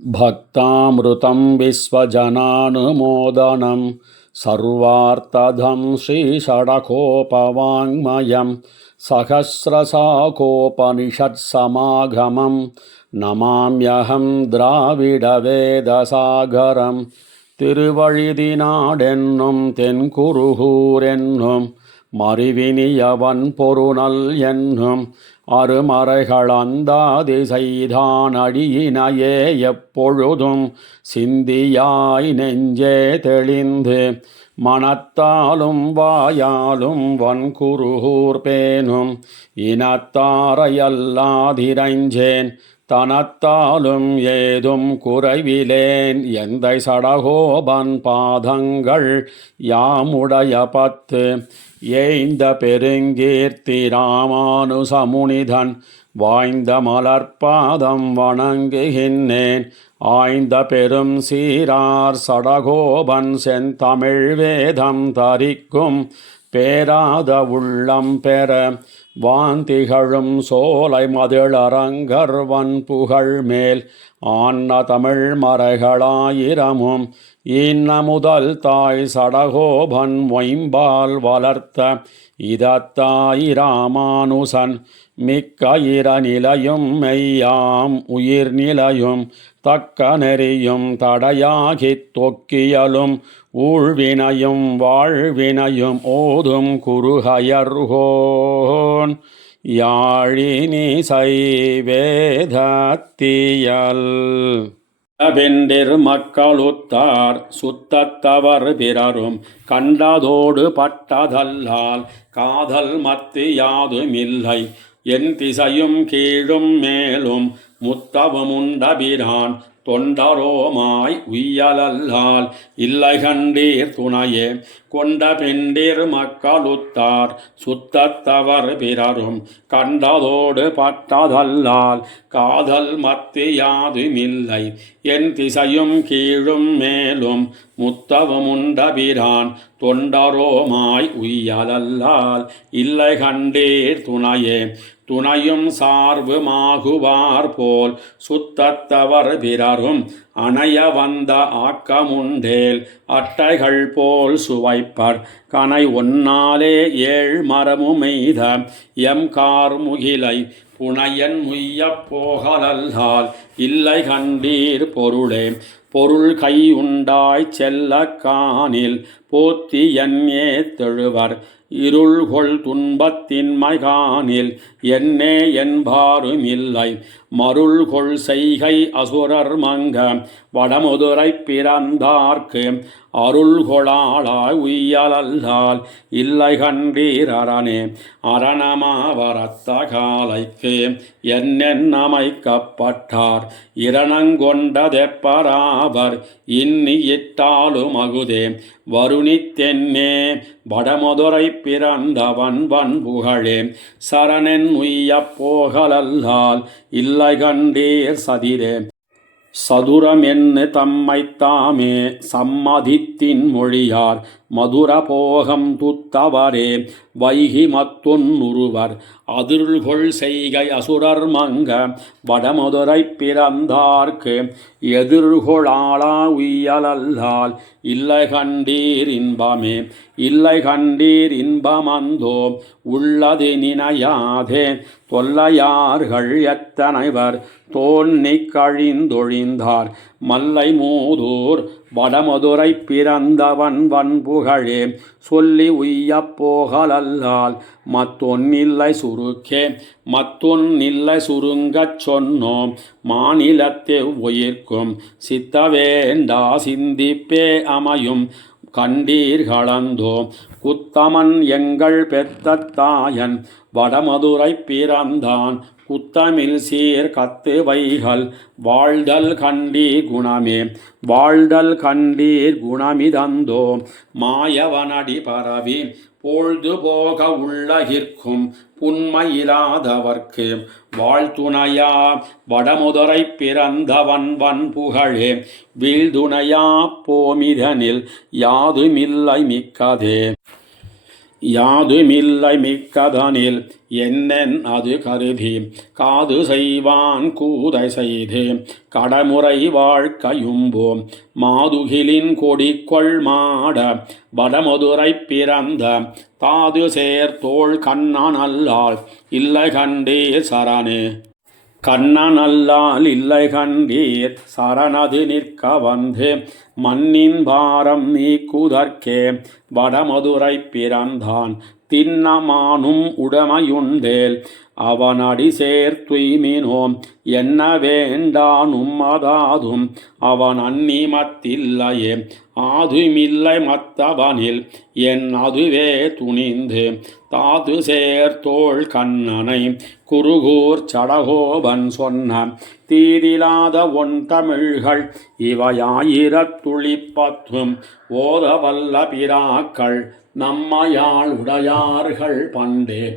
भक्तामृतं विश्वजनानुमोदनं सर्वार्थदं श्रीषडकोपवाङ्मयं सहस्रशाकोपनिषत्समागमं नमाम्यहं द्राविडवेदसागरं திருவழிதினாடென்னும் தென்குருகூர் என்னும் மறிவினியவன் பொருநல் என்னும் அருமறைகள் அந்தாதி செய்தான் அடியினையே எப்பொழுதும் சிந்தியாய் நெஞ்சே தெளிந்து மனத்தாலும் வாயாலும் வன்குருகூர் பேணும் இனத்தாரையல்லாதிரைஞ்சேன் தனத்தாலும் ஏதும் குறைவிலேன் எந்தை சடகோபன் பாதங்கள் யாமுடைய பத்து ஏய்ந்த பெருங்கீர்த்தி ராமானுசமுனிதன் வாய்ந்த மலர்பாதம் வணங்குகின்றேன் ஆய்ந்த பெரும் சீரார் சடகோபன் செந்தமிழ் வேதம் தரிக்கும் பேராத உள்ளம் பெற வாந்திகழும் சோலை மதிளரங்கர்வன் புகழ் மேல் ஆன்ன தமிழ் மறைகளாயிரமும் இன்ன முதல் தாய் சடகோபன் மொயம்பால் வளர்த்த இதத்தாய் ராமானுசன் மிக்க நிலையும் மெய்யாம் உயிர் நிலையும் தக்க நெறியும் தடையாகித் தொக்கியலும் ஊழ்வினையும் வாழ்வினையும் ஓதும் குருகயர்கோன் யாழினிசை வேதத்தியல் வெண்டிர் மக்களுத்தார் சுத்தத்தவர் பிறரும் கண்டதோடு பட்டதல்லால் காதல் மத்து யாதுமில்லை என் திசையும் கீழும் மேலும் முத்தவமுண்டபிரான் தொண்டரோமாய் உய்யலல்லால் இல்லை கண்டீர் துணையே கொண்ட பெண்டீர் மக்களுத்தார் சுத்தத்தவர் பிறரும் கண்டதோடு பட்டதல்லால் காதல் மத்து யாதுமில்லை என் திசையும் கீழும் மேலும் முத்தவமுண்டபிரான் தொண்டரோமாய் உய்யலல்லால் இல்லை கண்டீர் துணையே துணையும் சார்புமாகுவார் போல் சுத்தத்தவர் பிறரும் அணைய வந்த ஆக்கமுண்டேல் அட்டைகள் போல் சுவைப்பர் கனை ஒன்னாலே ஏழ் மரமுமெய்த எம் கார்முகிலை புனையன் முய்யப் போகலல்லால் இல்லை கண்டீர் பொருளே பொருள் கையுண்டாய்ச் செல்ல காணில் போத்தி எண்ணே தெழுவர் இருள்கொள் துன்பத்தின்மை காணில் என்னே என்பாரும் இல்லை மருள்கொள் செய்கை அசுரர் மங்க வடமுதுரை பிறந்தார்க்கு அருள்கொளாளாய் உய்யலல்லால் இல்லை கண்டீர் அரணே அரணமாவரத்த காலைக்கு என்னென்னமைக்கப்பட்டார் இரணங்கொண்டதெப்பராவர் இன்னியிட்டாலும் அகுதே வருணித்தென்னே வடமுதுரை பிறந்தவன் வன் புகழே சரணென் உய்யப் போகலல்லால் இல்லை கண்டீர் சதிரே சதுரம் என்று தம்மைத்தாமே சம்மதித்தின் மொழியார் மதுர போகம் துத்தவரே வைகி மத்தொன்னுருவர் அதிர்கொள் செய்கை அசுரர் மங்க வடமுதுரை பிறந்தார்க்கு எதிர்கொளாளா உய்யலல்லால் இல்லை கண்டீர் இன்பமே இல்லை கண்டீர் இன்பமந்தோ உள்ளது நினையாதே தொல்லையார்கள் எத்தனைவர் தோன்னிக் கழிந்தொழிந்தார் மல்லை மூதூர் வடமுதுரை பிறந்தவன் வன்புகழே சொல்லி உய்யப் போகலல்லால் மத்தொன்னில்லை சுருக்கே மத்தொன்னில்லை சுருங்கச் சொன்னோம் மாநிலத்தே உயிர்க்கும் சித்த வேண்டா சிந்திப்பே அமையும் கண்டீர்களந்தோ குத்தமன் எங்கள் பெத்த தாயன் வடமதுரை பிறந்தான் குத்தமில் சீர் கத்து வைகள் வாழ்தல் கண்டீர் குணமே வாழ்தல் கண்டீர் குணமிதந்தோ மாயவனடி பரவி பொழுது போக உள்ளகிற்கும் புன்மையிலாதவர்க்கு வாழ்த்துணையா வடமுதுரை பிறந்தவன் வன் புகழே வீழ்துணையா போமிதனில் யாதுமில்லை மிக்கதே யாதுமில்லை மிக்கதனில் என்னென் அது கருதி காது செய்வான் கூதை செய்து கடமுறை வாழ்க்கையும்போம் மாதுகிலின் கொடிக்கொள் மாட வடமதுரை பிறந்த தாது சேர்த்தோள் கண்ணனல்லால் இல்லை கண்டீர் சரணே. கண்ணனல்லால் இல்லை கண்டீர் சரணது நிற்க வந்து மண்ணின் பாரம் நீக்குதற்கே வடமதுரை பிறந்தான் திண்ணமானும் உடமையுண்டேல் அவனடி சேர்த்துய்மினோம் என்ன வேண்டானும் அதாதும் அவன் அந்நிமத்தில்லையே ஆதுமில்லை மத்தவனில் என் அதுவே துணிந்து தாது சேர்த்தோள் கண்ணனை குருகூர் சடகோபன் சொன்ன தீதிலாத ஒன் தமிழ்கள் இவையாயிரத்துளிப்பத்தும் ஓதவல்ல பிராக்கள் நம்மையாள் உடையார்கள் பண்டே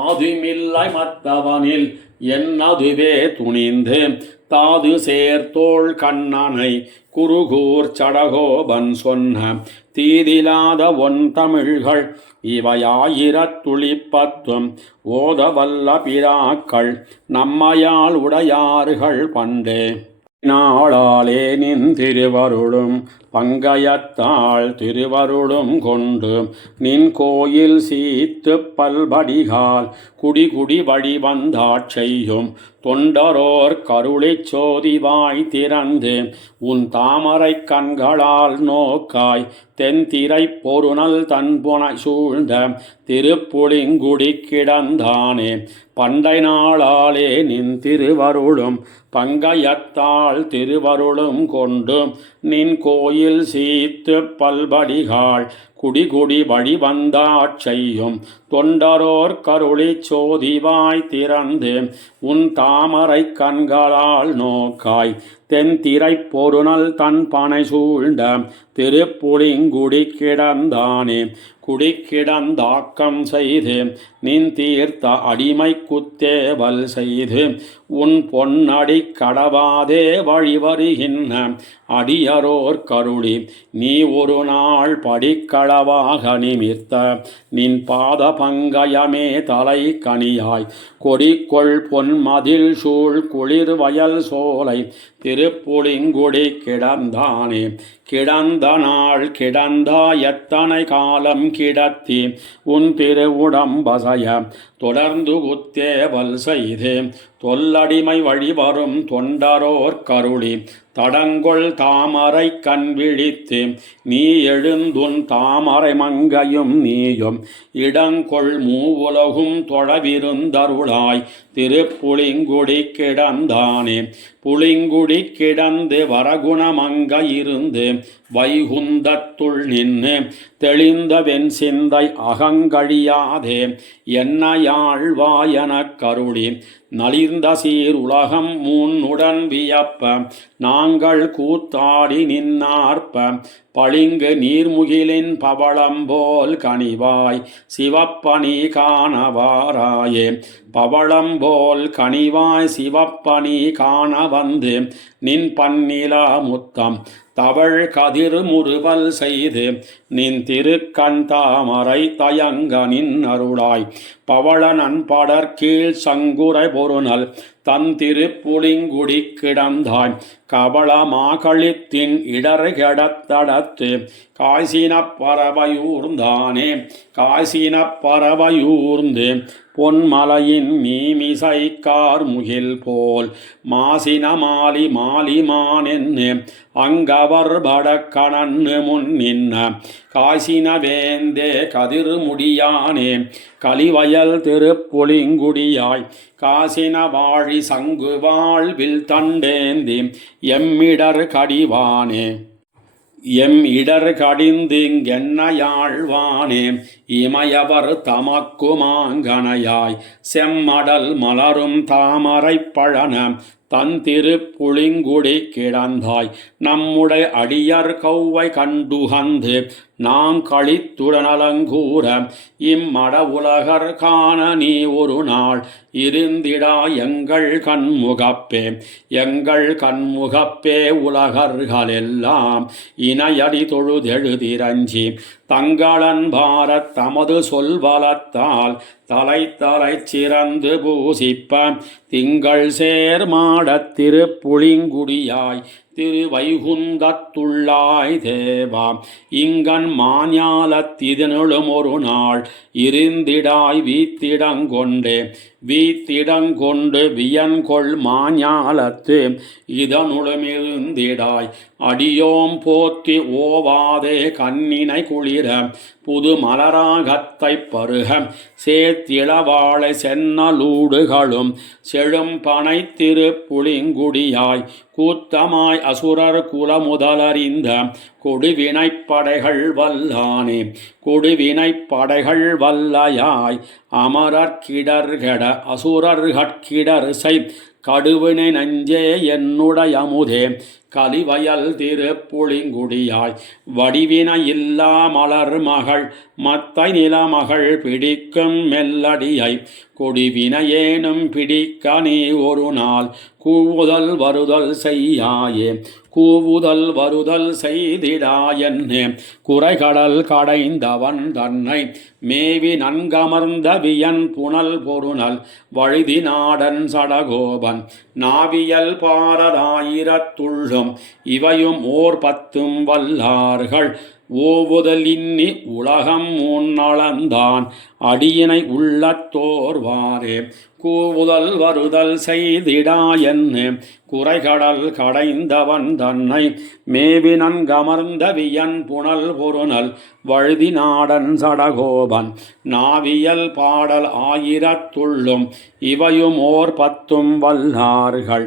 ஆதுமில்லை மத்தவனில் என்னதுவே துணிந்து தாது சேர்த்தோள் கண்ணனை குருகூர் சடகோபன் சொன்ன தீதிலாத ஒன் தமிழ்கள் இவையாயிரத்துளிப்பத்தும் ஓதவல்ல பிராக்கள் நம்மையாள் உடையார்கள் பண்டே. நாளாலே நின் திருவருளும் பங்கயத்தாள் திருவருளும் கொண்டு நின் கோயில் சீத்து பல்படிகால் குடி வழி வந்தாட் செய்யும் தொண்டரோர் கருளிச் சோதிவாய் திறந்து உன் தாமரை கண்களால் நோக்காய் தென்திரை பொருணல் தன்புனை சூழ்ந்த திருப்புளிங்குடி கிடந்தானே பண்டை நாளாலே நின் திருவருளும் பங்கயத்தாள் திருவருளும் கொண்டு நின் கோயில் சீத்து பல்படிகாள் குடி வழி வந்தாட் செய்யும் தொண்டரோர் கருளிச் சோதிவாய் திறந்து உன் தாமரை கண்களால் நோக்காய் தென்திரை பொருணல் தன் பனை சூழ்ந்த திருப்புளிங்குடி கிடந்தானே குடிக்கிடந்தாக்கம் செய்து நின் தீர்த்த அடிமை குத்தேவல் செய்து உன் பொன்னடி கடவாதே வழிவருகின்ற அடியரோர் கருளி நீ ஒரு நாள் படிக்களவாக நிமிர்த்த நின் பாத பங்கயமே தலை கனியாய் கொடிக்கொள் பொன்மதில் சூழ் குளிர் வயல் சோலை திருப்புளிங்குடி கிடந்தானே கிடந்த நாள் கிடந்தா எத்தனை காலம் கிடத்தி உன் திருவுடம்பசைய தொடர்ந்து குத்தேவல் செய்து தொல்லடிமை வழிவரும் தொண்டரோர் கருளி தடங்கொள் தாமரை கண் விழித்து நீ எழுந்துன் தாமரை மங்கையும் நீயும் இடங்கொள் மூவுலகும் தொழவிருந்தருளாய் திருப்புளிங்குடி கிடந்தானே புளிங்குடி கிடந்து வரகுணமங்க இருந்து வைகுந்தத்துள் நின்று தெளிந்த வெண் சிந்தை அகங்கழியாதே என்னையாழ்வாயனக் கருளி நலிந்த சீர் உலகம் முன்னுடன் வியப்ப நாங்கள் கூத்தாடி நின்னார்ப்ப பளிங்கு நீர்முகிலின் பவளம்போல் கனிவாய் சிவப்பனி காணவாராயே பவளம்போல் கனிவாய் சிவப்பனி காண வந்து நின் பன்னிலா முத்தம் தவழ் கதிர் முறுவல் செய்து நின் திருக்கண் தாமரை தயங்க நின் அருளாய் பவள நண்படர் கீழ் சங்குரை பொருணல் தன் திருப்புளிங்குடி கிடந்தாய் கபளமாகளித்தின் இடர் கெடத்தடத்து காய்சின பறவையூர்ந்தானே காய்சின பறவையூர்ந்து பொன்மலையின் மீமிசைக்கார் முகில் போல் மாசின மாலி மாலிமானென்னு அங்கவர் படக்கணன்னு முன் நின்ன காய்சின வேந்தே கதிர் முடியானே கலிவயல் திருப்புளிங்குடியாய் காசின வாழி சங்கு வாழ்வில் தண்டேந்தி எம்மிடர் கடிவானே எம் இடர் கடிந்திங்கென்னையாழ்வானே இமையவர் தமக்குமாங்கனையாய் செம்மடல் மலரும் தாமரை பழன தன் திருப்புளிங்குடி கிடந்தாய் நம்முடைய அடியர் கௌவை கண்டுகந்து நாம் களித்துடனலங்கூற இம்மட உலகர் காண நீ ஒரு நாள் இருந்திடா எங்கள் கண்முகப்பே எங்கள் கண்முகப்பே உலகர்களெல்லாம் இணையடி தொழுதெழுதிரஞ்சி தங்களன் பாரத் தமது சொல்வலத்தால் தலை தலை சிறந்து பூசிப்ப திங்கள் சேர்மாடத் திருப்புளிங்குடியாய் திருவைகுந்தத்துள்ளாய் தேவா இங்கன் மாஞாலத்திதனுளும் ஒரு நாள் இருந்திடாய் வீத்திடங்கொண்டு வியன்கொள் மாஞாலத்து இதனுளுமிருந்திடாய் அடியோம் போற்றி ஓவாதே கண்ணினை குளிர புது மலராகத்தை பருக சேத்திளவாழை சென்னலூடுகளும் செழும்பனை திருப்புளிங்குடியாய் கூத்தமாய் அசுரர் குலமுதலறிந்த கொடுவினைப்படைகள் வல்லானே கொடுவினைப்படைகள் வல்லையாய் அமரர்கிடர்கட அசுரர்கட்கிடர்சை கடுவினை நஞ்சே என்னுடைய அமுதே கலிவயல் திருப்புளிங்குடியாய் வடிவின இல்லா மலர் மகள் மத்தை நிலமகள் பிடிக்கும் மெல்லடியை கொடிவினையேனும் பிடிக்க நீ ஒரு நாள் கூவுதல் வருதல் செய்யாயே கூவுதல் வருதல் செய்திடாயன்னே குறைகடல் கடைந்தவன் தன்னை மேவி நன்கமர்ந்த வியன் புனல் பொருணல் வழுதி நாடன் சடகோபன் நாவியல் பாரதாயிரத்துள்ளும் இவையும் ஓர் 10 வல்லார்கள் ஓவுதல் இன்னி உலகம் முன்னளந்தான் அடியினை உள்ளத்தோர்வாரே கூவுதல் வருதல் செய்திடாயன்னு குறைகடல் கடைந்தவன் தன்னை மேவி நன்கமர்ந்த வியன் புனல் பொருணல் வழுதி நாடன் சடகோபன் நாவியல் பாடல் ஆயிரத்துள்ளும் இவையும் ஓர் 10 வல்லார்கள்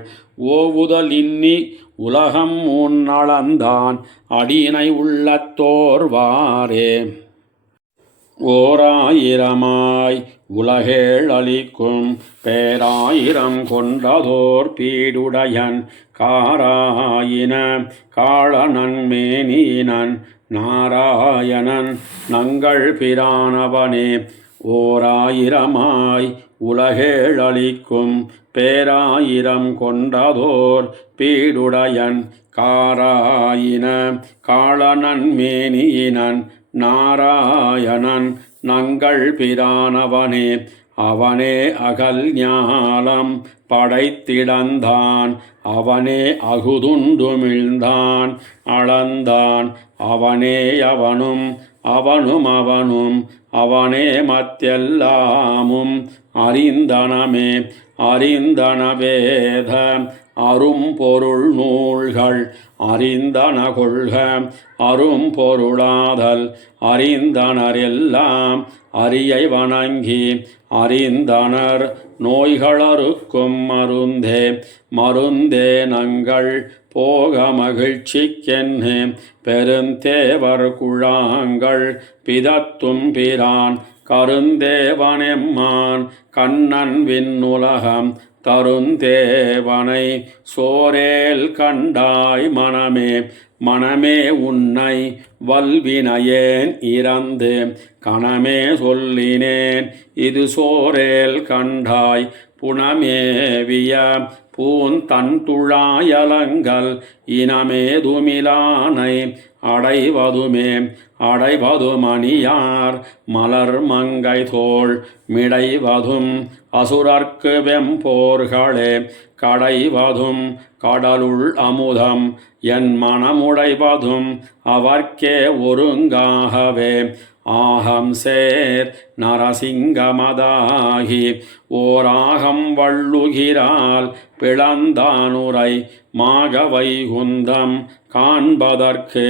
ஓவுதல் இன்னி உலகம் முன்னளந்தான் அடியினை உள்ளத்தோர்வாரே ஓராயிரமாய் உலகேழளிக்கும் பேராயிரம் கொண்டதோர் பீடுடையன் காராயின காளனன் மேனினன் நாராயணன் நங்கள் பிரானவனே ஓராயிரமாய் உலகேழளிக்கும் பேராயிரம் கொண்டதோர் பீடுடையன் காராயின காளனன் மேனியினன் நாராயணன் நங்கள் பிரானவனே அவனே அகல் ஞாலம் படைத்திடந்தான் அவனே அகுதுண்டுமிழ்ந்தான் அளந்தான் அவனே அவனும் அவனே மத்தெல்லாமும் அறிந்தனமே அறிந்தனவேத அரும்பொருள் நூல்கள் அறிந்தன கொள்க அரும்பொருளாதல் அறிந்தனரெல்லாம் அரியை வணங்கி அறிந்தனர் நோய்களறுக்கும் மருந்தே நங்கள் போக மகிழ்ச்சிக்கென்னு பெருந்தேவர் குழாங்கள் பிதத்தும் பிரான் கருந்தேவனெம்மான் கண்ணன் விண்ணுலகம் தருந்தேவனை சோரேல் கண்டாய் மனமே உன்னை வல்வினையேன் இறந்து கணமே சொல்லினேன் இது சோரேல் கண்டாய் புனமேவிய பூந்தன்துழாயலங்கள் இனமேதுமிலானை அடைவதுமணியார் மலர் மங்கை தோள் மிடைவதும் அசுரர்க்கு வெம்போர்களே கடைவதும் கடலுள் அமுதம் என் மனமுடைவதும் அவர்க்கே ஒருங்காகவே ஆகம் சேர் நரசிங்கமதாகி ஓராகம் வள்ளுகிறாள் பிளந்தானுரை மாகவைகுந்தம் காண்பதற்கு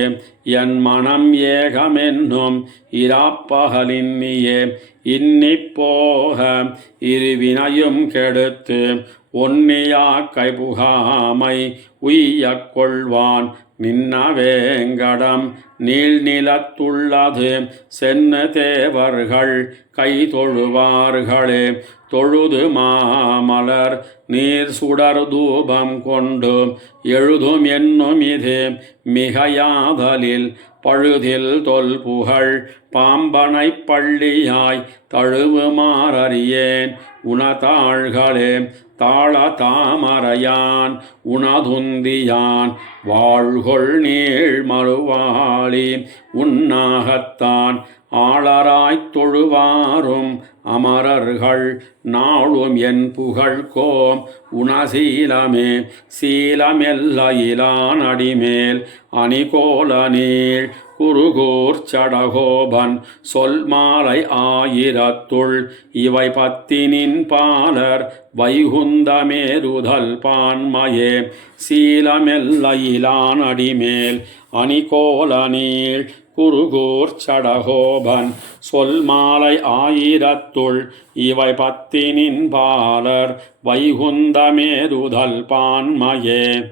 என் மனம் ஏகமென்னும் இராப்பகலின்னியே இன்னிப்போக இருவினையும் கெடுத்து ஒன்னியாக்கை புகாமை உய்யக் கொள்வான் நின்ன வேங்கடம் நீள்நிலத்துள்ளது சென்னு தேவர்கள் கை தொழுவார்களே. தொழுது மாமலர் நீர் சுடர் தூபம் கொண்டு எழுதும் என்னும் இது மிகையாதலில் பழுதில் தொல்புகழ் பாம்பனை பள்ளியாய் தழுவுமாறறியேன் உனதாள்களே. தாள தாமரையான் உனதுந்தியான் வாழ்கொள் நீள் மறுவாளி உன்னாகத்தான் ஆளராய்த் தொழுவாரும் அமரர்கள் நாளும் என் புகழ்கோம் உனசீலமே. சீலமெல்லையிலான் அடிமேல் அணிகோல நீள் குருகூர் சடகோபன் சொல் மாலை ஆயிரத்துள் இவை பத்தினின் பாலர் வைகுந்தமேருதல் பான்மையே. சீலமெல்லையிலான் அடிமேல் அணிகோல நீள் குருகூர் சடகோபன் சொல் மாலை ஆயிரத்துள் இவை பத்தினின் பாலர் வைகுந்தமேருதல் பான்மையே.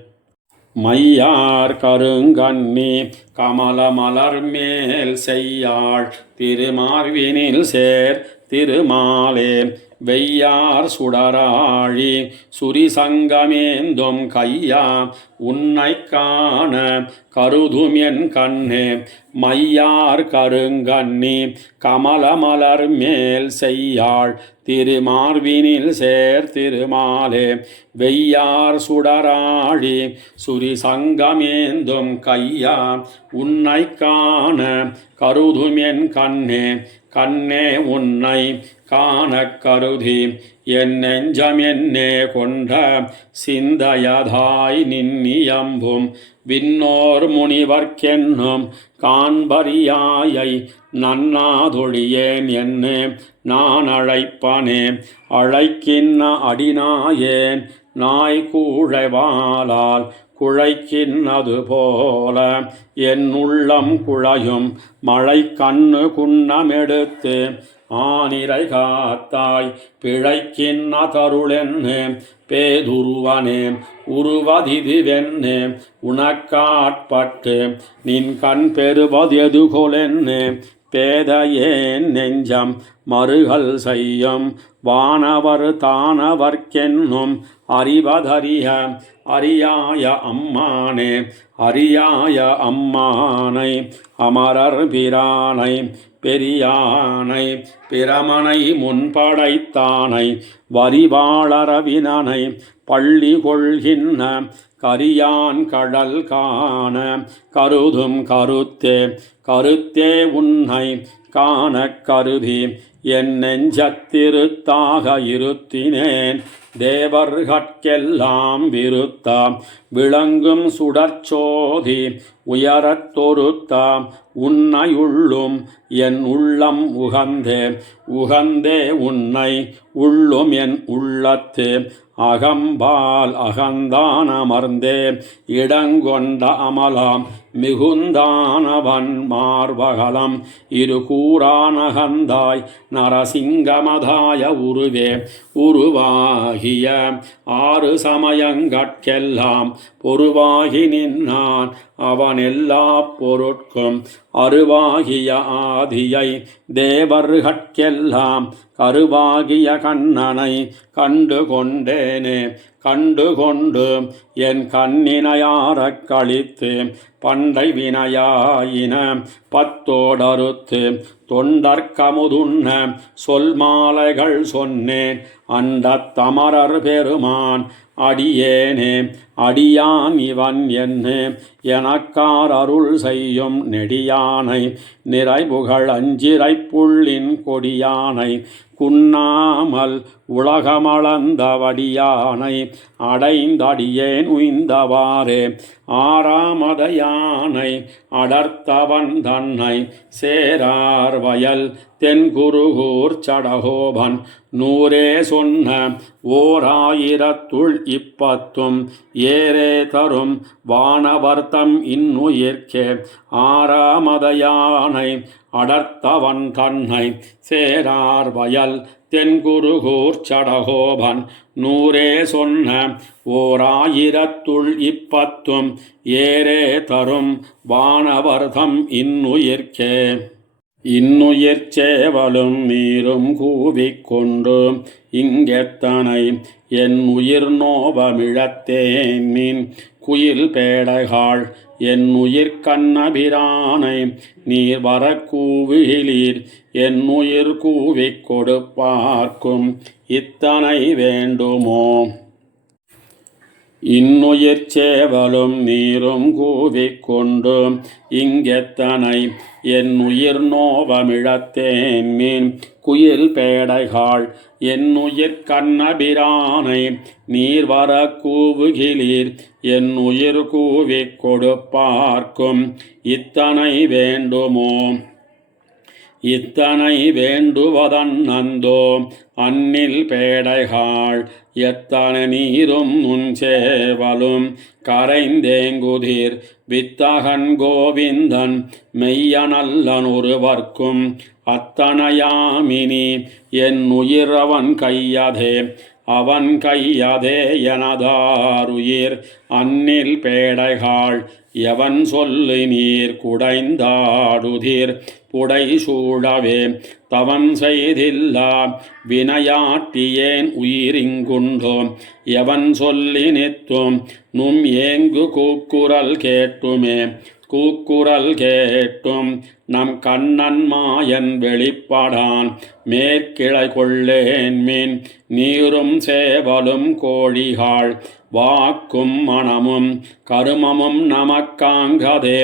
மையார் கருங்கண்ணி கமல மலர் மேல் செய்யாள் திருமார்வினில் சேர் திருமாலே. வெய்யார் சுடராழி சுரிசங்கமேந்தும் கையா உன்னை காண கருதும் என் கண்ணே. மையார் கருங்கண்ணி கமல மலர் மேல் செய்யாள் திருமார்வினில் சேர் திருமாலே. வெய்யார் சுடராழி சுரிசங்கமேந்தும் கையா உன்னை காண கருதும் என் கண்ணே. கண்ணே உன்னை காண கருதி என் நெஞ்சம் என்னே கொண்ட சிந்தையதாய் நின்னியம்பும் விண்ணோர் முனிவர்க்கென்னும் காண்பரியாயை நன்னாதொழியேன் என்னே நான் அழைப்பனே. அழைக்கின்ன அடிநாயேன் நாய் கூழைவாளால் குழைக்கின்னது போல என் உள்ளம் குழையும் மழை கண்ணு குன்னமெடுத்து ஆனிரை காத்தாய் பிழைக்கின்ன தருளென்னு பேதுருவனே. உருவதிதுவென்னு உனக்காட்பட்டு நின் கண் பெறுவதெதுகொலென்னு பேதையேன் நெஞ்சம் மறுகல் செய்யும் வானவர் தானவர்க்கென்னும் அறிவதறிய அறியாய அம்மானே. அறியாய அம்மானை அமரர் பிரானை பெரியானை பிரமனை முன்படைத்தானை வரிவாளரவினனை பள்ளி கொள்கின்ற கரியான் கடல் காண கருதும் கருத்தே. கருத்தே உன்னை காண கருதி என் நெஞ்சத்திருத்தாக இருத்தினேன். தேவர்கட்கெல்லாம் விருத்தாம் விளங்கும் சுடர்ச்சோதி உயரத்தொருத்தாம் உன்னையுள்ளும் என் உள்ளம் உகந்தே. உகந்தே உன்னை உள்ளும் என் உள்ளத்து அகம்பால் அகந்தான் அமர்ந்தே இடங்கொண்ட அமலாம் மிகுந்தானவன் மார்பகலம் இரு கூறானகந்தாய் நரசிங்கமதாய உருவே. உருவாகிய ஆறு சமயங்கட்கெல்லாம் பொருவாகி நின்னான் அவன் எல்லா பொருட்கும் அருவாகிய ஆதியை தேவர்கட்கெல்லாம் கருவாகிய கண்ணனை கண்டு கொண்டேனே. கண்டு கொண்டு என் கண்ணினையாரக் கழித்து பண்டை வினையாயின பத்தோடறுத்து தொண்டற்கமுதுண்ண சொல் மாலைகள் சொன்னேன் அண்டத் தமரர் பெருமான் அடியேனே. அடியான் இவன் என்று எனக்கார் அருள் செய்யும் நெடியானை நிறைபுகழ் அஞ்சிரை புள்ளின் கொடியானை குன்னாமல் உலகமளந்தவடியானை அடைந்தடியேன் உய்ந்தவாறே. ஆறாமதையானை அடர்த்தவன் தன்னை சேரார் வயல் தென்குருகூர் சடகோபன் நூறே சொன்ன ஓராயிரத்துள் இப்பத்தும் ஏரே தரும் வானவர்த்தம் இன்னுயிர்க்கே. ஆறாமதையானை அடர்த்தவன் தன்னை சேரார் வயல் தென்குருகூர் சடகோபன் நூறே சொன்ன ஓராயிரத்துள் இப்பத்தும் ஏரே தரும் வானவர்தம் இன்னுயிர்க்கே. இன்னுயிர் சேவலும் நீரும் கூவிக்கொண்டு இங்கெத்தனை என் உயிர் நோவமிழத்தேன் மீன் குயில் பேடைகாள் என் உயிர் கண்ணபிரானை நீர் வர கூவிலீர் என் உயிர் கூவிக் கொடுப்பார்க்கும் இத்தனை வேண்டுமோ. இன்னுயிர் சேவலும் நீரும் கூவிக்கொண்டு இங்கெத்தனை என் உயிர் நோவமிழத்தேன் மீன் குயில் பேடைகாள் என் உயிர் கண்ணபிரானை நீர் வர கூவுகிலீர் என் உயிர் கூவிக் கொடுப்பார்க்கும் இத்தனை வேண்டுமோ. இத்தனை வேண்டுவதன் அந்தோ அன்னில் பேடைகாள் எத்தனை நீரும் உன் சேவலும் கரைந்தேங்குதிர் வித்தகன் கோவிந்தன் மெய்யனல்லன் ஒருவர்க்கும் அத்தனையாமினி என் உயிர் அவன் கையதே அவன் கையதே எனதாருயிர் அன்னில் பேடைகாள் எவன் சொல்லி நீர் குடைந்தாடுதிர் புடை சூழவே தவன் செய்தில்லா வினையாட்டியேன் உயிரிங்குண்டோ எவன் சொல்லி நித்தும் நும் ஏங்கு கூக்குரல் கேட்டுமே கூக்குரல் கேட்டும் நம் கண்ணன் மாயன் வெளிப்படான் மேற்கிளை கொள்ளேன் மீன் நீரும் சேவலும் கோழிகாள் வாக்கும் மனமும் கருமமும் நமக்காங்கதே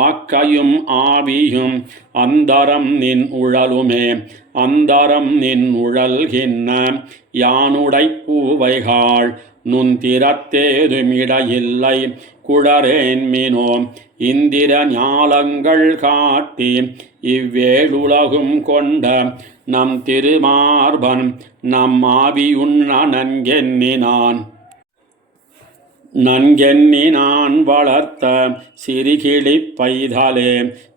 ஆக்கையும் ஆவியும் அந்தரம் நின் உழலுமே அந்தரம் நின் உழல்கின்ன யானுடை பூவைகாள் நுந்திரத்தேதுமிடையில்லை குடரேன் மீனோ இந்திர ஞாலங்கள் காட்டி இவ்வேளுலகும் கொண்ட நம் திருமார்பன் நம் ஆவியுண்ண நன்கெண்ணினான் வளர்த்த சிறுகிளி பைதலே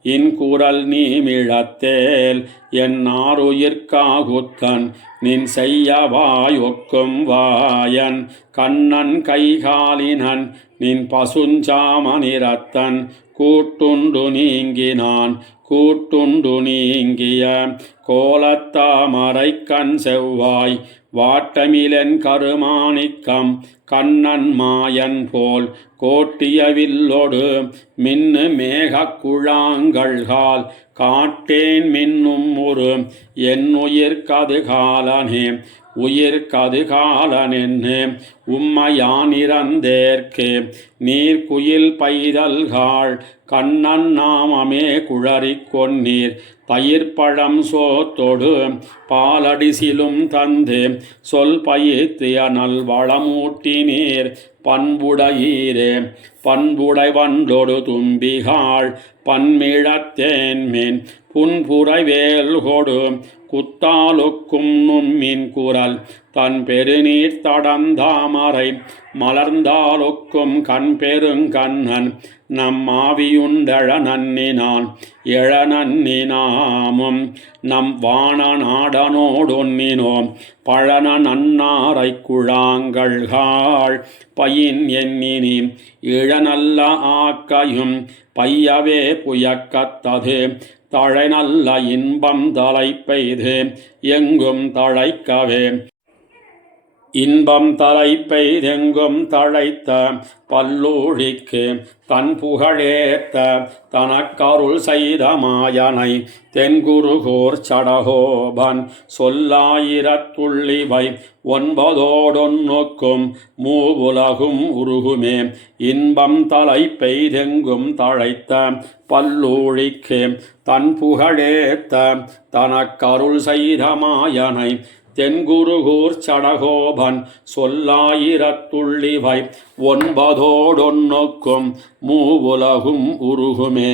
இன்குரல் நீமிழத்தேல் என் ஆருயிர்காகுத்தன் நின் செய்யவாய் ஒக்கும் வாயன் கண்ணன் கைகாலினன் நின் பசுஞ்சாமனிரத்தன் கூட்டுண்டு நீங்கினான் கூட்டுண்டு நீங்கிய கோலத்தாமரை கண் செவ்வாய் வாட்டமிலன் கருமாணிக்கம் கண்ணன் மாயன் போல் கோட்டிய வில்லொடு மின்னு மேகக் குழாங்கள்கால் காட்டேன் மின்னும் ஒரு என் உயிர்கதுகாலனே உயிர்கதுகாலனென்னு உம்மையானிறந்தேற்கு நீர்குயில் பைதல்காள் கண்ணன் நாமமே குழறிக் கொன்னீர் பயிர்பழம் சோத்தொடு பாலடிசிலும் தந்து சொல் பயிர்த்திய நல்வளமூட்டினீர் பண்புடையீரே பண்புடை வண்டொடு தும்பிகாள் பன்மிழத்தேன்மீன் புன்புரைவேல் கொடு குத்தாலொக்கும் நும்மின் குரல் தன் பெருநீர் தடந்தாமரை மலர்ந்தாலொக்கும் கண் பெருங்கண்ணன் நம் ஆவியுண்டழ நன்னினான் எழ நன்னினாமும் நம் வான நாடனோடொன்னினோம் பழன நன்னாரை குழாங்கள்காள் பயின் எண்ணினி இழநல்ல ஆக்கையும் பையவே புயக்கத்தது தழை நல்ல இன்பம் தலை பெய்து எங்கும் தழைக்கவே இன்பம் தலை பெய்தெங்கும் தழைத்த பல்லூழிக்கு தன் புகழேத்த தனக்கருள் செய்த மாயனை தென்குருகூர் சடகோபன் சொல்லாயிரத்துள்ளிவை ஒன்பதோடொன்னுக்கும் மூவுலகும் உருகுமே இன்பம் தலை பெய்தெங்கும் தழைத்த பல்லூழிக்கு தன் புகழேத்த தனக்கருள் செய்த மாயனை தென்குருகூர் சடகோபன் சொல்லாயிரத்துள்ளிவை ஒன்பதோடொன்னுக்கும் மூவுலகும் உருகுமே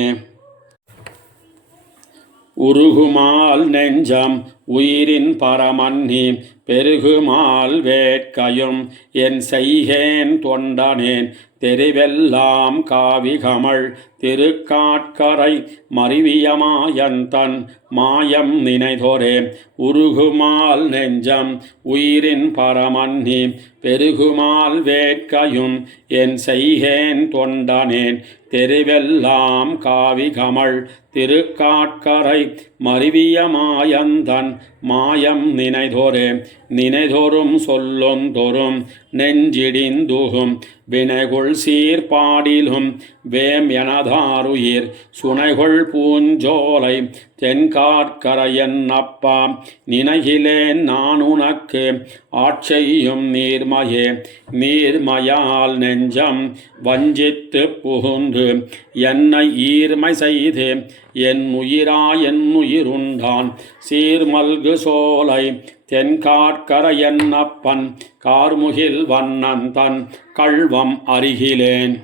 உருகுமால் நெஞ்சம் உயிரின் பரமன்னி பெருகுமால் வேட்கையும் என் செய்கேன் தொண்டனேன் தெருவெல்லாம் காவிகமள் திருக்காட்கரை மறிவியமாயந்தன் மாயம் நினைதொரே உருகுமால் நெஞ்சம் உயிரின் பரமன்னி பெருகுமால் வேட்கையும் என் செய்கேன் தொண்டனேன் தெருவெல்லாம் காவி கமழ் திருக்காட்கரை மறிவியமாயந்தன் மாயம் நினைதொரே நினைதொரும் சொல்லொந்தொரும் நெஞ்சிடிந்துகும் வினைகொள் சீர்பாடிலும் வேம் எனதாருயிர் சுனைகொள் பூஞ்சோலை தென்காட்கரையன் அப்பா நினைகிலேன் நான் உனக்கு ஆட்செய்யும் நீர்மையே நீர்மையால் நெஞ்சம் வஞ்சித்து புகுந்து என்னை ஈர்மை செய்து என் உயிராயன் உயிருண்டான் சீர்மல்கு சோலை தென்காட்கரையன் அப்பன் கார்முகில் வண்ணன் தன் கள்வம் அருகிலேன்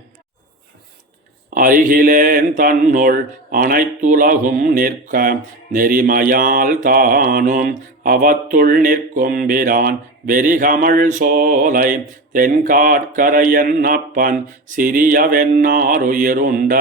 தன்னுள் அனைத்துலகும் நிற்க நெறிமையால் தானும் அவத்துள் நிற்கும் பிரான் வெறிகமள் சோலை தென்காட்கரையன் அப்பன் சிறியவென்னாருயிருண்ட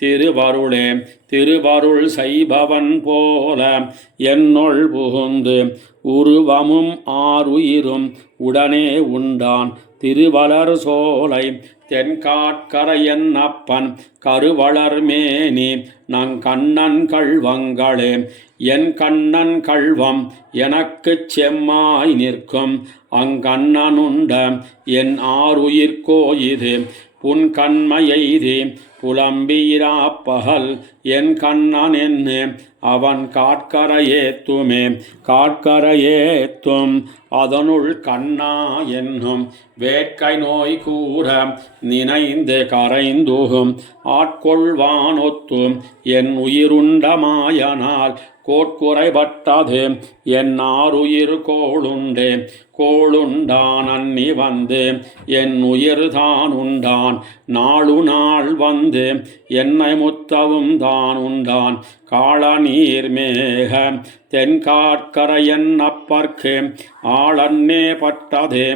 திருவருளே திருவருள் செய்பவன் போல என்னுள் புகுந்து உருவமும் ஆருயிரும் உடனே உண்டான் திருவளர் சோலை தென்காட்கரையன் அப்பன் கருவளர் மேனி நங்கண்ணன் கள்வங்களே என் கண்ணன் கள்வம் எனக்குச் செம்மாய் நிற்கும் அங்கண்ணனுண்ட என் ஆருயிர்கோ இது புன்கண்மையெய்தி புலம்பீராப்பகல் என் கண்ணன் என்ன அவன் காட்கரையேத்துமே காட்கரையேத்தும் அதனுள் கண்ணா என்னும் வேட்கை நோய் கூற நினைந்து கரைந்துகும் ஆட்கொள்வானொத்தும் என் உயிருண்டமாயனால் கோட்குறைபட்டது என் ஆருயிர் கோளுண்டே கோளுண்டான் அன்னி வந்து என் உயிர்தான் உண்டான் நாளு நாள் வந்து என்னை முத்தவும் தான் உண்டான் காள நீர் மேக தென்காட்கரையன் அப்பர்க்கு ஆளன்னே பட்டதே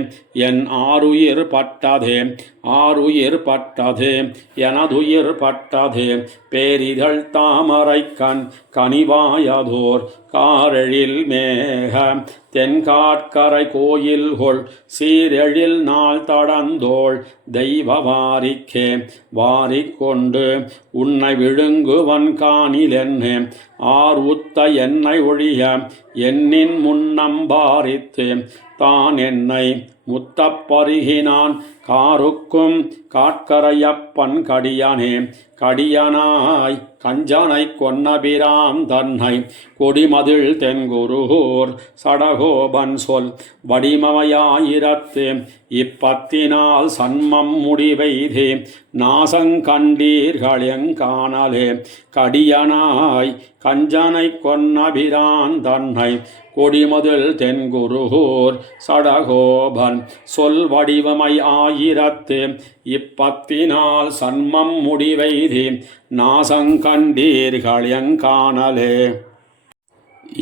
என் ஆருயிர் பட்டதே ஆருயிர் பட்டது எனதுயிர் பட்டது பேரிதழ் தாமரை கண் கனிவாயதோர் காரெழில் மேக தென்காட்கரை கோயில்கொள் சீரெழில் நாள் தடந்தோள் தெய்வ வாரிக்கே வாரிக்கொண்டு உன்னை விழுங்குவன் காணிலென்னே ஆர் உத்த என்னை ஒழிய என்னின் முன்னம்பாரித்து தான் என்னை முத்தப்பருகினான் காருக்கும் காட்கரையப்பன் கடியனே கடியனாய் கஞ்சனை கொன்னபிராம் தன்னை கொடிமதில் தென்குருகூர் சடகோபன் சொல் வடிமமையாயிரத்து இப்பத்தினால் சன்மம் முடிவெய்தே நாசங்கண்டீர்கள் எங்கானலே கடியனாய் கஞ்சனை கொன்னபிரான் தன்னை கொடிமதில் தென்குருகூர் சடகோபன் சொல் வடிவமை ஆயிரத்து இப்பத்தினால் சன்மம் முடிவெய்தி நாசங்கண்டீர்கள் எங்கானலே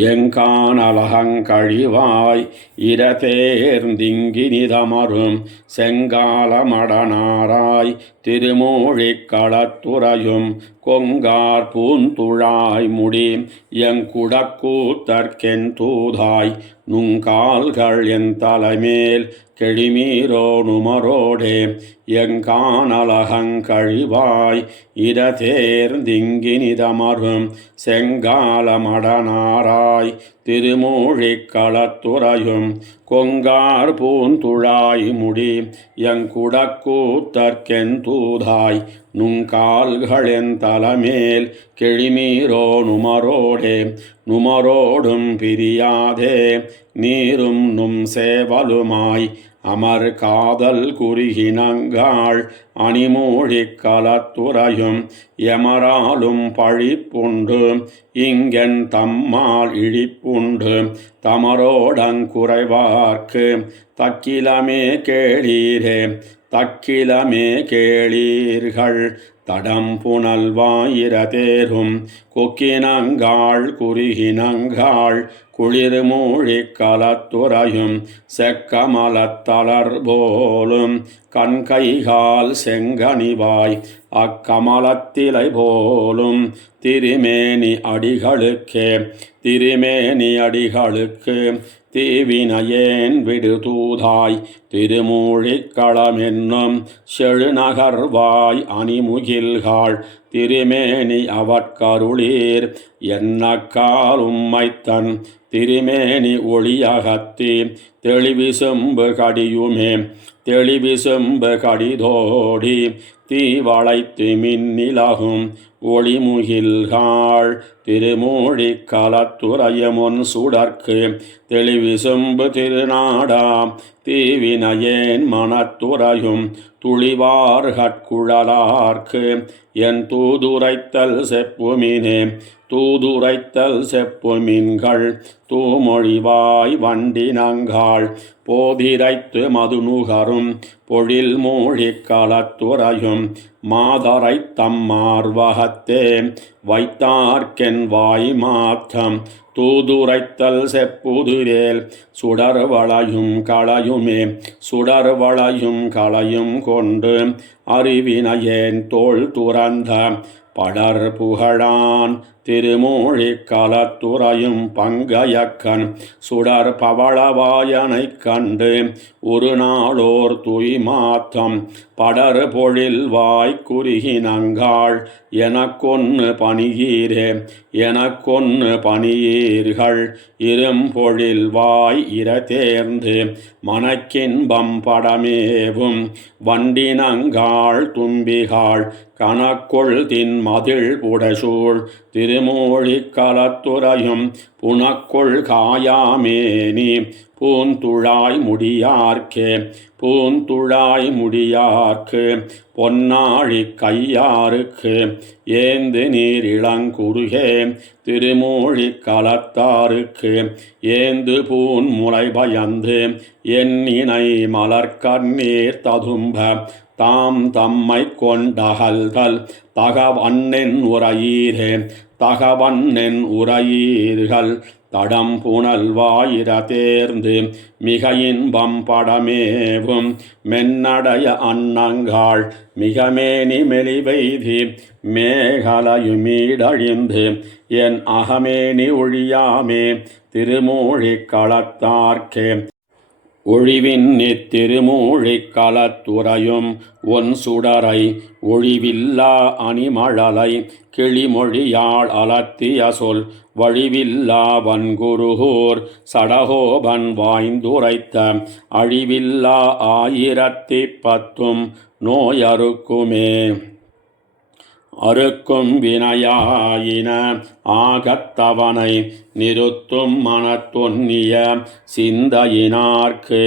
எங்கானலகங்கழிவாய் இரதேர்ந்திங்கினிதமரும் செங்காலமடனாராய் திருமூழிக் களத்துறையும் கொங்கார் பூந்துழாய் முடி எங்குடக்கூத்தற்கென் தூதாய் நுங்கால்கள் என் தலைமேல் கெழிமீரோ நுமரோடே எங்கானலகங்கழிவாய் இரதேர்ந்திங்கினிதமரும் செங்காலமடனாராய் திருமூழிக் களத்துறையும் கொங்கார் பூந்துழாய் முடி எங்குடக்கூத்தற்கென் தூதாய் நுங்கால்களென் தலைமேல் கெழிமீரோ நுமரோடே நுமரோடும் பிரியாதே நீரும் நும் சேவலுமாய் அமர் காதல் குறுகினங்காள் அணிமூழிக் களத்துறையும் எமராலும் பழிப்புண்டு இங்கென் தம்மால் இழிப்புண்டு தமரோடங்குறைவார்க்கு தக்கிலமே கேளீரே தக்கிலமே கேளீர்கள் தடம் புனல் வாயிரதேரும் கொக்கினங்காள் குறுகினங்காள் குளிர் மூழிக் கலத்துறையும் செக்கமலத்தளர் போலும் கண்கைகால் செங்கனிவாய் அக்கமலத்திலை போலும் திருமேனி அடிகளுக்கே திருமேனி அடிகளுக்கு தீவினையேன் விடுதூதாய் திருமூழிக்களமென்னும் செழுநகர்வாய் அணிமுகில்காள் திருமேனி அவட்கருளீர் என்னக்கால் உம்மைத்தன் திருமேனி ஒளியகத்தி தெளிவிசும்பு கடியுமே தெளிவிசும்பு கடிதோடி தீவளைத்து மின்னிலகும் ஒளிமுகில்காள் திருமூழிக் கலத்துறையமுன் சுடர்க்கு தெளிவிசும்பு திருநாடாம் தீவினையேன் மனத்துறையும் துளிவார்கட்குழலார்க்கு என் தூதுரைத்தல் செப்புமினே தூதுரைத்தல் செப்புமின்கள் தூமொழிவாய் வண்டினங்காள் போதிரைத்து மதுநுகரும் பொழில் மூழிக் கலத்துறையும் மாதரைத் தம்மார்வகத்தே வைத்தார்க்கென் வாய் மாற்றம் தூதுரைத்தல் செப்புதிரேல் சுடர்வளையும் களையுமே சுடர்வளையும் களையும் கொண்டு அறிவினையேன் தோள் துறந்த படர் புகழான் திருமூழிக் கலத்துறையும் பங்கயக்கன் சுடர் பவளவாயனைக் கண்டு ஒரு நாளோர் துய்மாத்தம் படர் பொழில் வாய் குறுகினங்காள் எனக்கொன்னு பணியீரே எனக்கொன்னு பணியீர்கள் இரும்பொழில் வாய் இரதேர்ந்து மனக்கின்பம் படமேவும் வண்டினங்காள் தும்பிகாள் கணக்கொள் தின் மதில் புடசூழ் திருமூழிக் கலத்துறையும் புனக்கொள் காயாமேனி பூந்துழாய் முடியார்க்கே பூந்துழாய் முடியார்க்கு பொன்னாழி கையாருக்கு ஏந்து நீர் இளங்குருகே திருமூழிக் கலத்தாருக்கு ஏந்து பூன் முளை பயந்து எண்ணினை மலர்கண்ணீர் ததும்ப தாம் தம்மை கொண்டகல்கள் தகவன்னென் உரையீரே தகவன்னென் உரையீர்கள் தடம் புனல் வாயிரதேர்ந்து மிக இன்பம் படமேவும் மென்னடைய அன்னங்காள் மிகமேனி மெலிவெய்தி மேகலையுமீடழிந்து என் அகமேனி ஒழியாமே திருமூழிக் களத்தார்க்கே ஒழிவின் திருமூழிக் கலத்துறையும் ஒன் சுடரை ஒழிவில்லா அணிமழலை கிளிமொழியாள் அலத்திய சொல் வழிவில்லா வன்குருகூர் சடகோபன் வாய்ந்துரைத்த அழிவில்லா 1010 நோயறுக்குமே அறுக்கும் வினையாயின ஆகத்தவனை நிறுத்தும் மனத்தொன்னிய சிந்தையினார்க்கு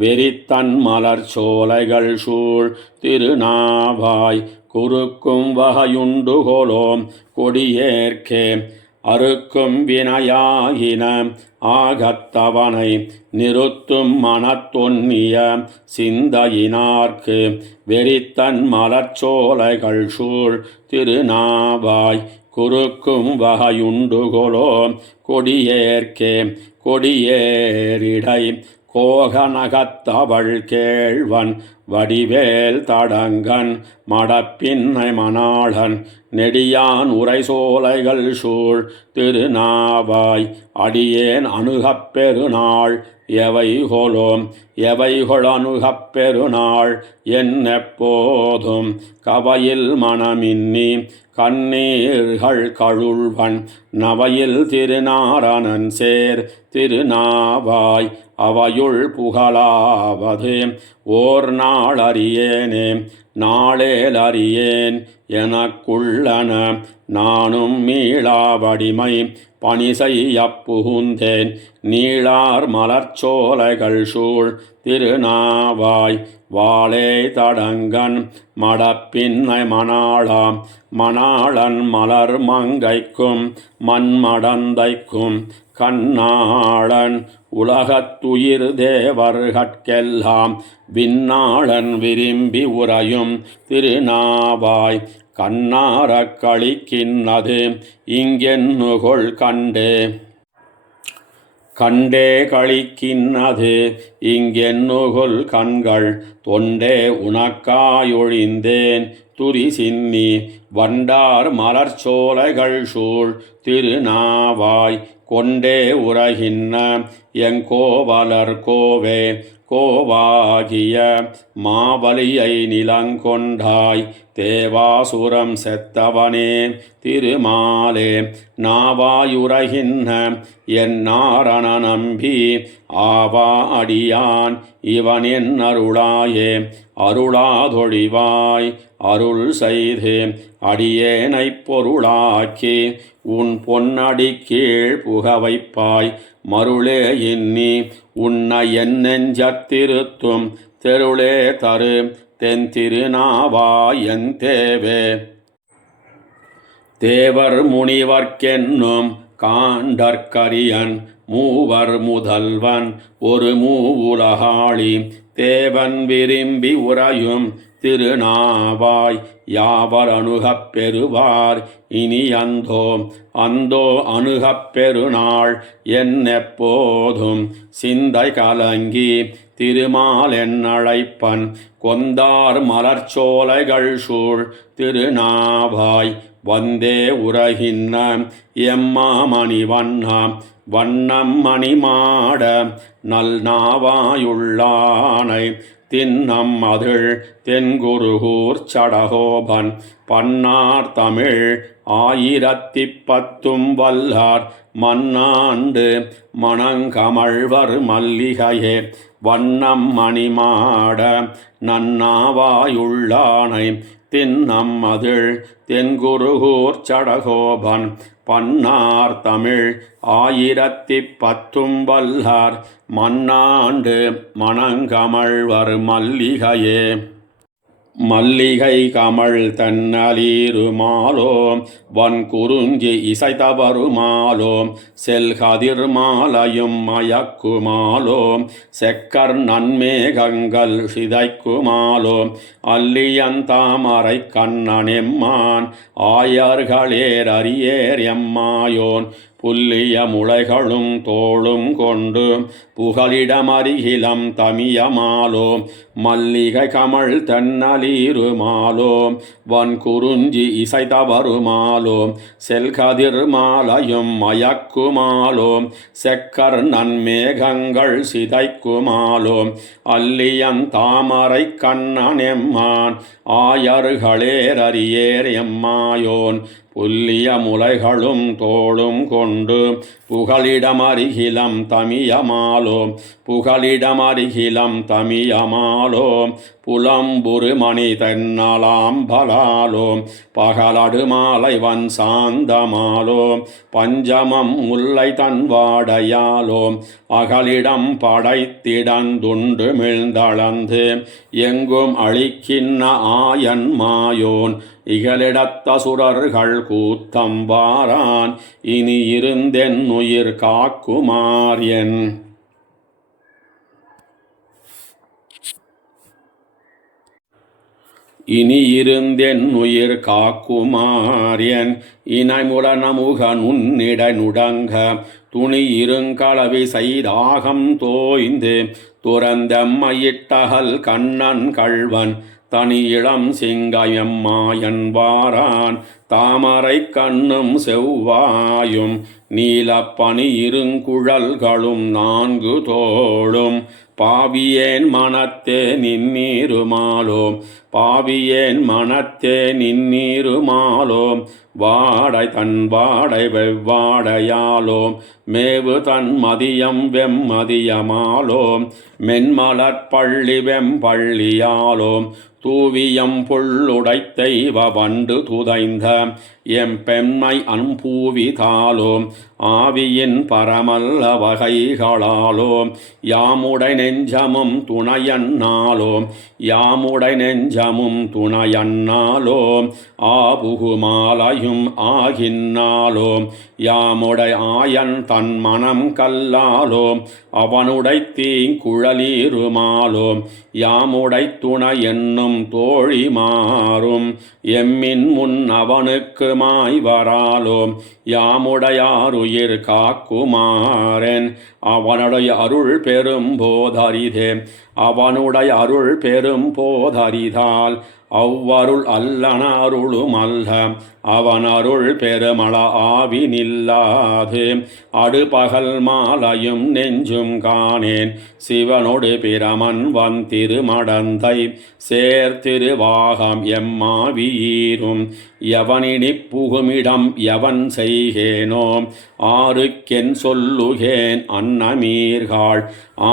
வெறித்தன் மலர் சோலைகள் சூழ் திருநாவாய் குறுக்கும் வகையுண்டுகொலோம் கொடியேற்கே அறுக்கும் வினையாயின ஆகத்தவனை நிறுத்தும் மனத்தொன்னிய சிந்தையினார்க்கு வெறித்தன் மலர்ச்சோலைகள் சூழ் திருநாவாய் குறுக்கும் வகையுண்டுகொலோ கொடியேற்கே கொடியேரிடை கோகனகத்தவள் கேழ்வன் வடிவேல் தடங்கன் மடப்பின்னை மணாளன் நெடியான் உரை சோலைகள் சூழ் திருநாவாய் அடியேன் அணுகப் பெருநாள் எவைகொள் அணுகப் பெருநாள் என்னெப்போதும் கவையில் மனமின்னி கண்ணீர்கள் கழுள்வன் நவையில் திருநாரணன் சேர் திருநாவாய் அவையுள் புகழாவது ஓர் நாள் அறியேனே நாளேல் அறியேன் எனக்குள்ளன நானும் மீளாவடிமை பணி செய்யப் புகுந்தேன் நீளார் மலர்ச்சோலைகள் சூழ் திருநாவாய் வாளே தடங்கன் மடப்பின்னை மணாளாம் மணாளன் மலர் மங்கைக்கும் மண்மடந்தைக்கும் கண்ணாளன் உலகத்துயிர் தேவர்கட்கெல்லாம் விண்ணாளன் விரும்பி உறையும் திருநாவாய் கண்ணாரக் களிக்கின்னது இங்கென்னுகொள் கண்டே கண்டே களிக்கின்னது இங்கென்னுகொள் கண்கள் தொண்டே உனக்காயொழிந்தேன் துரி சின்னி வண்டார் மலர்ச்சோலைகள் சூழ் திருநாவாய் கொண்டே உறகின்ன எங்கோவலர் கோவே கோவாகிய மாவலியை நிலங்கொண்டாய் தேவாசுரம் செத்தவனே திருமாலே நாவாயுறகின்ன என் நாரண நம்பி ஆவா அடியான் இவன் என் அருளாயே அருளாதொழிவாய் அருள் செய்து அடியேனைப் பொருளாக்கி உன் பொன்னடி கீழ் புக வைப்பாய் மருளே இன்னி உன்னை என் நெஞ்சத்திருத்தும் தெருளே தரு தென் திருநாவாய் என் தேவே தேவர் முனிவர்க்கென்னும் காண்டற்கரியன் மூவர் முதல்வன் ஒரு மூவுலகாளி தேவன் விரும்பி உறையும் திருநாவாய் யாவர் அணுகப் பெறுவார் இனி அந்தோ அந்தோ அணுகப் பெருநாள் என்னெப்போதும் சிந்தை கலங்கி திருமால் என்னழைப்பன் கொந்தார் மலர்ச்சோலைகள் சூழ் திருநாவாய் வந்தே உறகின்ன எம்மாமணி வண்ணம் வண்ணம் மணிமாட நல் நாவாயுள்ளானை தின்னம் அதில் தென்குருகூர் சடகோபன் பன்னார் தமிழ் 1010 வல்லார் மன்னாண்டு மணங்கமழ்வர் மல்லிகையே வண்ணம் மணிமாட நன்னாவாயுள்ளானை தின்னம் அதில் தென்குருகூர் சடகோபன் பன்னார் தமிழ் 1010 வல்லார் மன்னாண்டு மணங்கமழ்வர் மல்லிகையே மல்லிகை கமழ் தன்னலீருமாலோ வன்குறுஞ்சி இசைத்தவருமாலோ செல்கதிர் மாலையும் மயக்குமாலோ செக்கர் நன்மேகங்கள் சிதைக்குமாலோ அல்லியந்தாமரை கண்ணனெம்மான் ஆயர்களேர் அரியேர் எம்மாயோன் புல்லிய முளைகளும் தோளும் கொண்டு புகலிடமருகிலம் தமியமாலோ மல்லிகை கமழ் தன்னலீருமாலோ வன்குறுஞ்சி இசைத்தவருமாலோ செல்கதிர் மாலையும் மயக்குமாலோ செக்கர் நன்மேகங்கள் சிதைக்குமாலோ அல்லியந்தாமரை கண்ணனெம்மான் ஆயர்களேர் அரியேர் எம்மாயோன் புல்லிய முளைகளும் தோளும் கொண்டு புகலிடமருகிலம் தமியமாலோ புகலிடமருகிலம் தமியமாலோ புலம்புரு மணி தென்னலாம்பலாலோ பகலடு மாலை வன் சாந்தமாலோ பஞ்சமம் முல்லை தன்வாடையாலோ அகலிடம் படைத்திடந்துண்டு மிழ்ந்தளந்து எங்கும் அழிக்கின்ன ஆயன் மாயோன் இகலிடத்த சுரர்கள் கூத்தம் வாரான் இனி இருந்தென் உயிர் காக்குமாரியன் இனி இருந்தென் உயிர் காக்குமாரியன் இணைமுடனமுக நுண்ணிட நுடங்க துணி இருங்களவி செய்தாகம் தோய்ந்து துறந்தம்மையிட்டகல் கண்ணன் கள்வன் தனி இளம் சிங்கயம்மாயன் வாரான் தாமரை கண்ணும் செவ்வாயும் நீலப்பனி இருங்குழல்களும் 4 தோளும் பாவியேன் மனத்தே நின்னீருமாலோ பாவியேன் மனத்தே நின்னீருமாலோ வாடை தன் வாடை வெவ்வாடையாலோ மேவு தன் மதியம் வெம்மதியமாலோ மென்மலர்பள்ளி வெம்பள்ளியாலோ தூவியம் புள்ளுடைத்தெய்வ வண்டு துதைந்த எம் பெண்மை அன்பூவிதாலோ ஆவியின் பரமல்ல வகைகளாலோம் யாமுடை நெஞ்சமும் துணையன்னாலோம் யாமுடை நெஞ்சமும் துணையன்னாலோம் ஆபுகுமாலையும் ஆகின்னாலோம் யாமுடை ஆயன் தன் மனம் கல்லாலோம் அவனுடை தீங்குழலீருமாலோம் யாமுடை துணை என்னும் தோழி மாறும் எம்மின் முன் அவனுக்கு மாய்வராலோம் யாமுடையாருயிர் காக்குமாறேன் அவனுடைய அருள் பெரும் போதரிதே அவனுடைய அருள் பெரும் போதரிதால் அவ்வருள் அல்லன அருளும் அல்ல அவன் அருள் பெருமள ஆவி நில்லாது அடுபகல் மாலையும் நெஞ்சும் காணேன் சிவனொடு பிரமன் வந்திருமடந்தை சேர்த்திருவாகம் எம்மாவீரும் எவனினி புகுமிடம் எவன் செய்கேனோ ஆருக்கென் சொல்லுகேன் அன்னமீர்காள்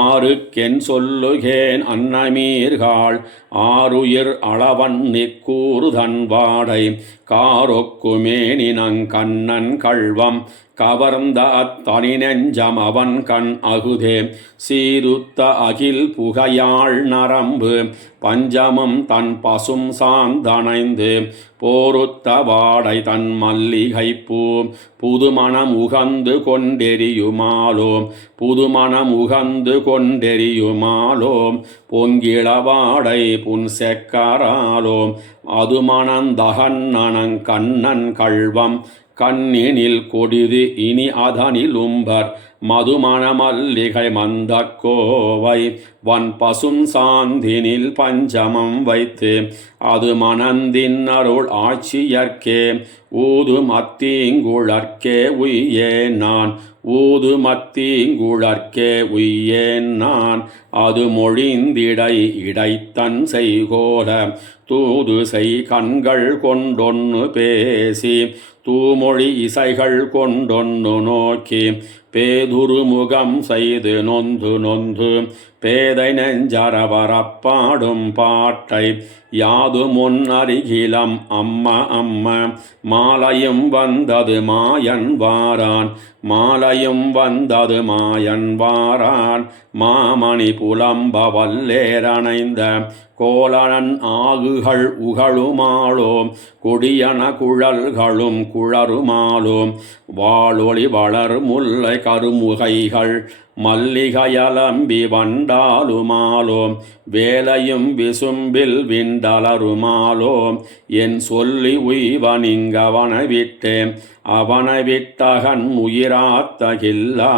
ஆருக்கென் சொல்லுகேன் அன்னமீர்காள் ஆருயிர் அளவன் நிற்கூறுதன் வாடை காரொக்குமேனினங் கண்ணன் கள்வம் கவர்ந்த அத்தனி நெஞ்சம் அவன் கண் அகுதே சீருத்த அகில் புகையாள் நரம்பு பஞ்சமும் தன் பசும் சாந்தனைந்து போருத்த வாடை தன் மல்லிகை பூ புதுமணம் உகந்து கொண்டெரியுமாலோம் புதுமணம் உகந்து கொண்டெரியுமாலோம் பொங்கிளவாடை புன்செக்கராலோம் அதுமணந்தகன்னனங் கண்ணன் கள்வம் கண்ணினில் கொடிது இனி அதனிலும்பர் மதுமண மல்லிகை மந்த கோவை வன் பசும் சாந்தினில் பஞ்சமம் வைத்து அது மணந்தின் அருள் ஆட்சியர்க்கே ஊது மத்தீங்குழற்கே உய்யேன் நான் ஊது மத்தீங்குழற்கே உய்யேன் நான் அது மொழிந்திடை இடைத்தன் செய்கோல தூது செய் கண்கள் கொண்டொன்னு பேசி தூமொழி இசைகள் கொண்டொன்னு நோக்கி பேதுருமுகம் செய்து நொந்து நொந்து பேதை நெஞ்சரவரப்பாடும் பாட்டை யாது முன் அருகிலம் அம்மா அம்மா மாலையும் வந்தது மாயன் வாரான் மாலையும் வந்தது மாயன் வாரான் மாமணி புலம்ப வல்லேரணைந்த கோலனன் ஆகுகள் உகழுமாளோம் கொடியன குழல்களும் குழறுமாளோம் வாளொளி வளர் முல்லை கருமுகைகள் மல்லிகையலம்பி வண்டாலுமாலோம் வேலையும் விசும்பில் விண்டலருமாலோம் என் சொல்லி உய்வனிங்கவனை விட்டேன் அவனை விட்டகன் உயிராத்தகில்லா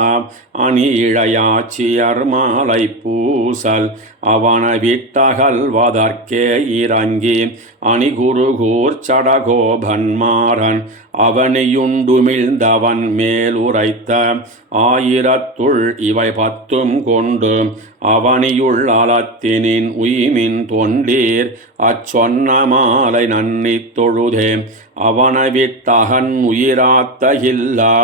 அணி இழையாச்சியர் மாலை பூசல் அவனை விட்டகல்வதற்கே இறங்கி அணிகுருகூர் சடகோபன்மாறன் அவனியுண்டுமிழ்ந்தவன் மேலுரைத்த ஆயிரத்துள் இவை பத்தும் கொண்டு அவனியுள் அலத்தினின் உய்மின் தொண்டீர் அச்சொன்ன மாலை நன்னித் தொழுதே அவனை விட்டகன் உயிராத்தகில்லா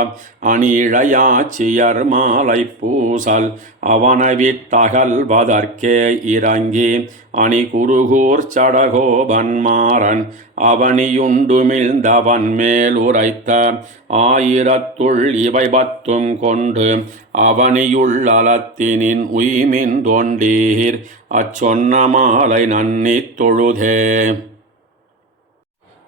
அணிழையாச்சியர் மாலை பூசல் அவனை விட்டகல்வதற்கே இறங்கி அணி குருகூர் சடகோபன்மாறன் அவனியுண்டுமிழ்ந்தவன் மேல் உரைத்த ஆயிரத்துள் இவை பத்தும் கொண்டு அவனியுள் அலத்தினின் உய்மின் தொண்டீர் அச்சொன்ன மாலை நன்னித் தொழுதே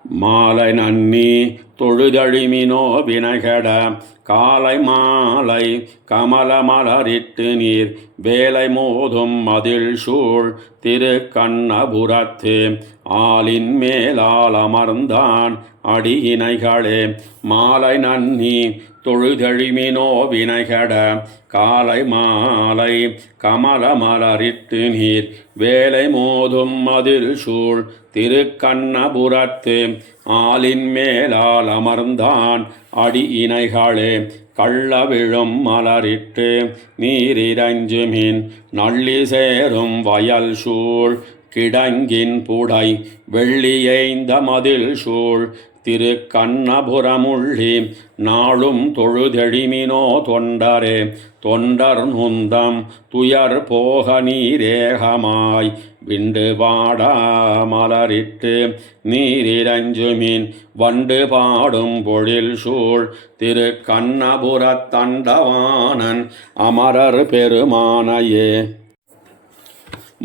மாலை நன்னி தொழுதழிமினோ வினகட காலை மாலை கமல மலரிட்டு நீர் வேலை மோதும் மதில் சூழ் திருக்கண்ணபுரத்து ஆலின் மேலால் அமர்ந்தான் அடியினைகளே மாலை நன்னி தொழுதழிமினோ வினைகட காலை மாலை கமல மலரிட்டு நீர் வேலை மோதும் மதில் சூழ் திருக்கண்ணபுரத்து ஆலின் மேலால் அமர்ந்தான் அடி இணைகளே கள்ளவிழும் மலரிட்டு நீரிரஞ்சுமின் நள்ளி சேரும் வயல் சூழ் கிடங்கின் புடை வெள்ளியைந்த மதில் சூழ் திருக்கண்ணபுரமுள்ளி நாளும் தொழுதெழிமினோ தொண்டரே தொண்டர் நுந்தம் துயர் போக நீரேகமாய் விண்டு பாடா மலரிட்டு நீரிரஞ்சுமின் வண்டு பாடும் பொழில் சூழ் திருக்கண்ணபுரத்தண்டவானன் அமரர் பெருமானையே.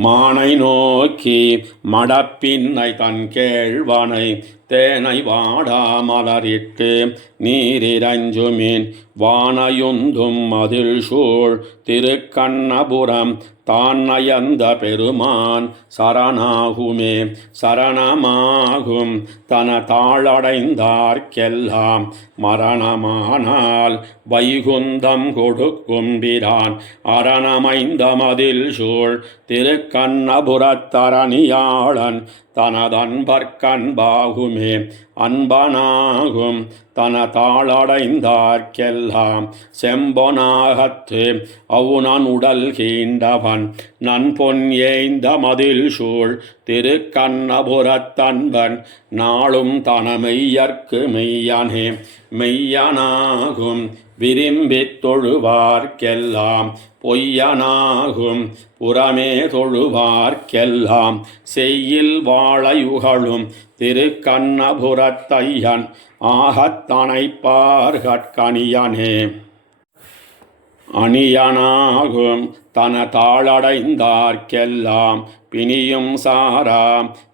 மானை நோக்கி மடப்பின்னை தன் கேழ்வனை தேனை வாடா மலரிட்டு நீரிரஞ்சுமின் வானையுந்தும் மதில் சூழ் திருக்கண்ணபுரம் தான் நயந்த பெருமான் சரணாகுமே சரணமாகும் தன தாளடைந்தார்க்கெல்லாம் மரணமானால் வைகுந்தம் கொடுக்கும் பிரான் அரணமைந்த மதில் சூழ் திருக்கண்ணபுரத்தரணியாளன் தனதன்பர்க்கன்பாகுமே அன்பனாகும் தன தாளடைந்தார்க்கெல்லாம் செம்பொனாகத்து அவுணன் உடல் கீண்டவன் நன்பொன் ஏய்ந்த மதில் சூழ் திருக்கண்ணபுரத்தன்பன் நாளும் தன மெய்யற்கு மெய்யனே மெய்யனாகும் விரும்பித் தொழுவார்க்கெல்லாம் பொய்யனாகும் புறமே தொழுவார்க்கெல்லாம் செய்யில் வாழையுகளும் திருக்கண்ணபுரத்தையன் ஆகத்தனைப்பார்கட்கணியனே. அணியனாகும் தன தாளடைந்தார்க்கெல்லாம் பிணியும் சாரா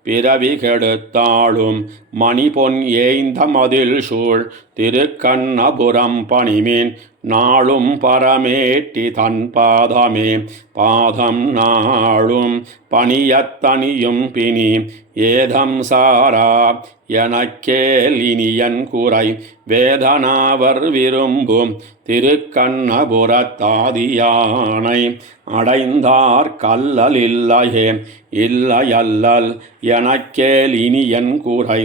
பிறவி கெடுத்தாளும் மணிபொன் ஏய்ந்த மதில் சூழ் திருக்கண்ணபுரம் பணிமீன் நாளும் பரமேட்டி தன் பாதமே பாதம் நாளும் பணியத்தனியும் பிணி ஏதம் சாரா எனக்கேல் இனியன் குறை வேதனாவர் விரும்பும் திருக்கண்ணபுரத்தாதியானை அடைந்தார் கல்லல் இல்லையே இல்லையல்லல் எனக்கேல் இனியன் குறை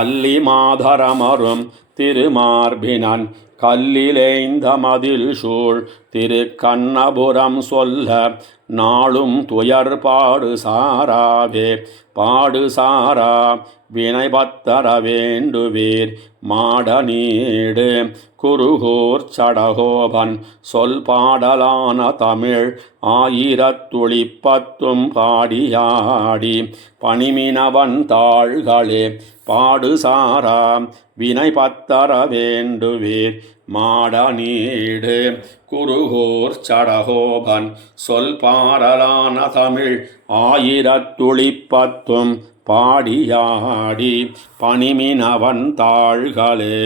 அல்லி மாதரமரும் திருமார்பினன் கல்லிலேய்ந்த மதில் சூழ் திருக்கண்ணபுரம் சொல்ல நாளும் துயர் பாடு சாராவே பாடு சாரா வினைபத்தர வேண்டுவீர் மாட நீடு குருகூர் சடகோபன் சொல் பாடலான தமிழ் 1010 பாடியாடி பணிமினவன் தாள்களே பாடு சாரா வினைபத்தர வேண்டுவீர் மாட நீடு குருகூர் சடகோபன் சொல் பாடலான தமிழ் 1010 பாடியாடி பணிமினவன் தாள்களே.